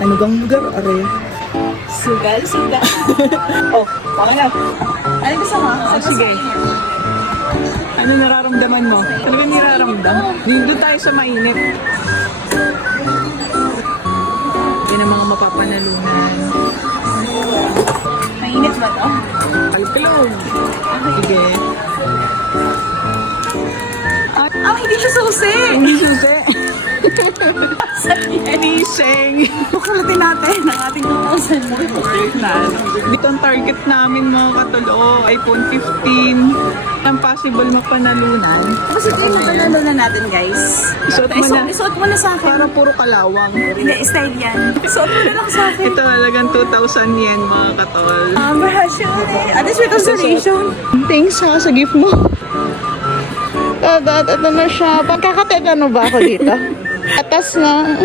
Ano bang lugar? Are? Sugal. Oh, okay na. Ano gusto mo? Sige. Ano nararamdaman mo? Ano ba niraramdam? Dito tayo sa mainit. Yan ang mga mapapanalunan. Mainit ba to? Alkalog. Sige. Ah, hindi siya susi! Hindi susi. Saan yan? Niseng. Bukalatin natin ang ating 2,000 Na, dito ang target namin mga katolo, iPhone 15. Ang possible mapanalunan. Kasi ito yung panalo na natin, guys. Isuot mo na. Isuot mo na sa akin. Para puro kalawang. Hindi, style yan. Isuot mo na lang sa akin. Ito talagang 2,000 yen mga katol. Mahasyon. At least with consolation. Thanks ha sa gift mo. Ito na siya. Pagkakatid ano ba ako dito? Atas na.